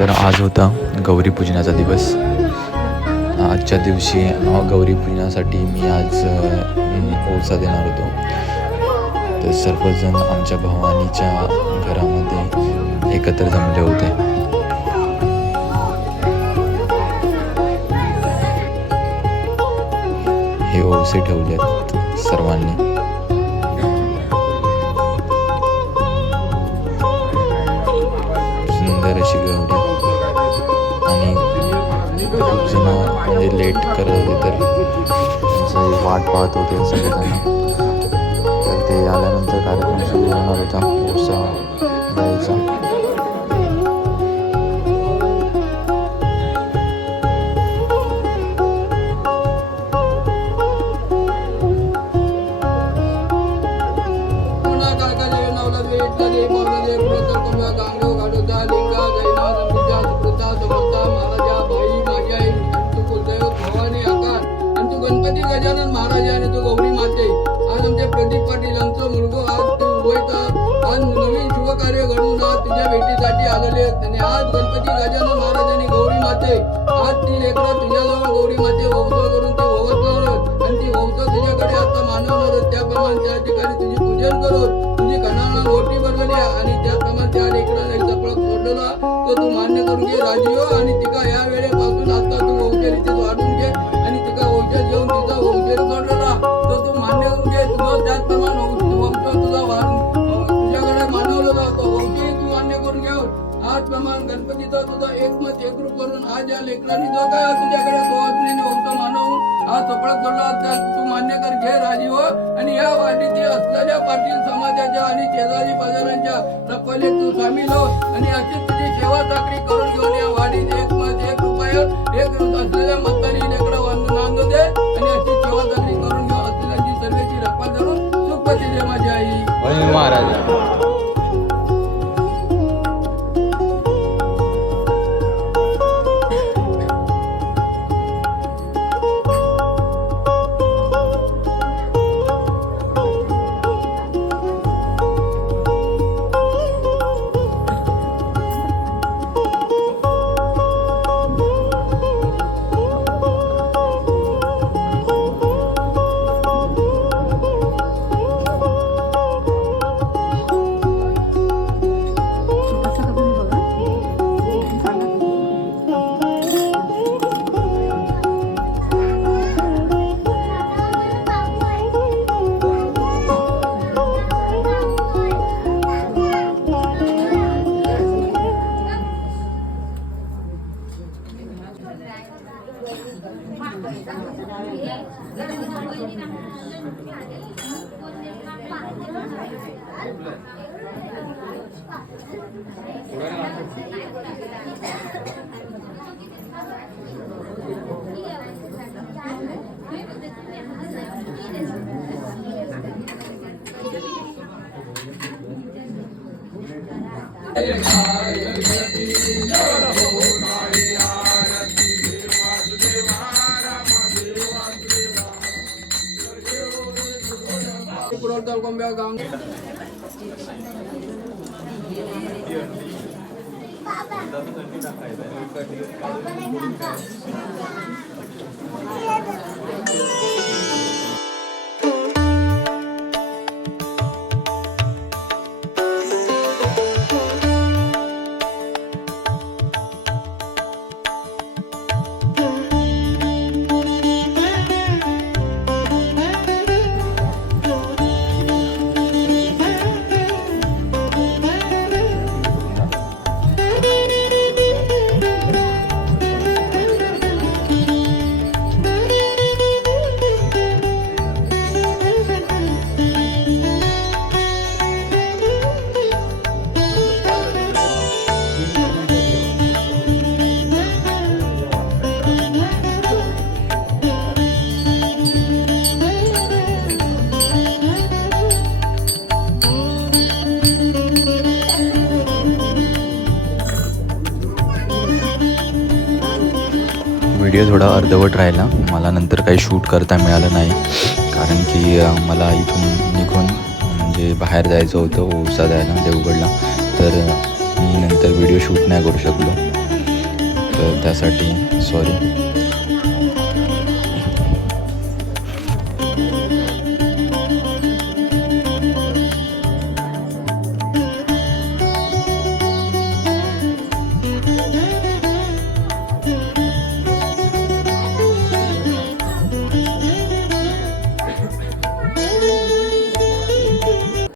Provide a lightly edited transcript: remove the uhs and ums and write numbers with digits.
तर आज होता गौरीपूजनाचा दिवस. आजच्या दिवशी गौरीपूजनासाठी मी आज ओसा देणार होतो. तर सर्वजण आमच्या भवानीच्या घरामध्ये एकत्र जमले होते. हे ओसे ठेवलेत सर्वांनी. सुंदर अशी गौरी आणि खूप जण म्हणजे लेट करत होते तर त्यांची वाट पाहत होते सगळेजण. तर ते आल्यानंतर कार्यक्रम सुरू होणार होता ओसा द्यायचा. गणपती गजानन महाराज आणि तो गौरी माते आज आमच्या प्रदीप पाटील यांचा मुलगा आज आज नवीन शुभ कार्य घडवून आज तुझ्या भेटीसाठी आलेले आहेत. आणि आज गणपती गजानन महाराज आणि गौरी माते आज ती लेकरं तुझ्याजवळ गौरी माते वंश करून ते ववसणार आणि ती वंश तुझ्याकडे आता मानवणार. त्याप्रमाणे त्या ठिकाणी तुझी पूजन करून तुझी कणाला रोटी भरलेली आहे आणि त्याप्रमाणे त्या लेकराला एक चपळक सोडलेला तो तू मान्य करून घे राजीव. आणि तिका या वेळेपासून आता तू वंशरीचे वाढून घे आणि तिका वंशात घेऊन तिचा वंशरी सोडलेला तो तू मान्य करून घे. तुझं त्याचप्रमाणे वंश तुझा तुझ्याकडे मानवला जातो वंशही तू मान्य करून घेऊन आज प्रमाण गणपतीचा तुझा एकमत एकरूप करून आज या लेकरांनी जो काय तुझ्याकडे सोहजनीने वंश मानवून आज चपळक सोडला तू मान्य कर घे राजीव. आणि या वाढीची असलेल्या पाटील समाजाच्या आणि शेजारी बाजारांच्या रखवालीत तू सामील हो आणि अशी तुझी सेवा चाकरी करून घेऊन या वाढीत एकमत एक रुपया एक असलेल्या मतांनी लेकरं नांदू दे आणि अशी सेवा चाकरी करून घेऊन असलेल्या सर्वेची रखवाल धरून सुखपती दे माझी आई. महाराज व्हिडिओ थोडा अर्धवट राहिला. मला नंतर काही शूट करता मिळालं नाही कारण की मला इथून निघून म्हणजे बाहेर जायचं होतं ओसा द्यायला देवगडला. तर मी नंतर व्हिडिओ शूट नाही करू शकलो. तर त्यासाठी सॉरी.